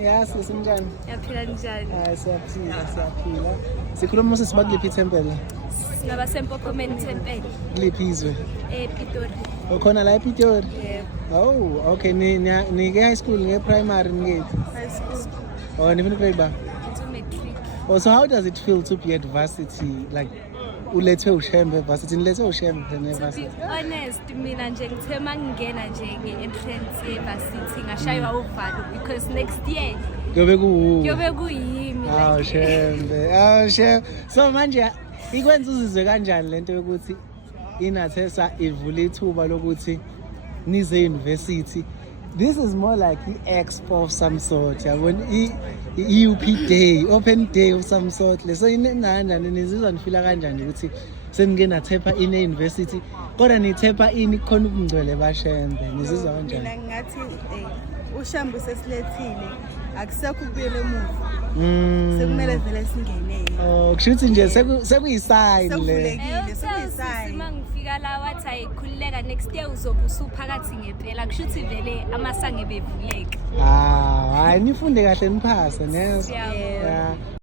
Yeah, sisinjani? Yaphila njani? Siyaphila. Sikhuluma mase sibakuliphi iThempele? Singaba Sempokomeni Thempele. Kuliphi izwe? Pitori. Ukhona la ePitori? Yebo. Oh, okay. Ni high school, ni primary ngithi? High school. Oh, ni funa grade ba? To matric. Oh, so how does it feel to be at varsity? Like ulethwe uShembe varsity, nilethwe uShembe To varsity. be honest, mina nje ngithe mangingena nje nge-entrance ye-varsity ngashaywa uvalo because next year Kuyobe ku kuyobe kuyimi. Oh, Shembe. So manje ikwenza uzizwe kanjani lento yokuthi inathesa ivula ithuba lokuthi nize university? This is more like expo of some sort. Yabona UP day, open day of some sort. So inenana nizizwa nifila kanjani ukuthi seningena thepha ine university kodwa nithepha ini khona ukungcwele baShembe nizizwa kanjani? Mina ngathi uShambu sesilethile akusekho ukubuyela emuva. Sekumele vele singenele. Oh, kushuthi nje sekuyisign le. Sekuvulekile, sekuyisign. Mangifika la wathi ayikhululeka next year uzobe usuphakathi ngempela kushuthi vele amasange bevuleka. Hayi nifunde kahle niphase, yes. Siyabonga. Yeah.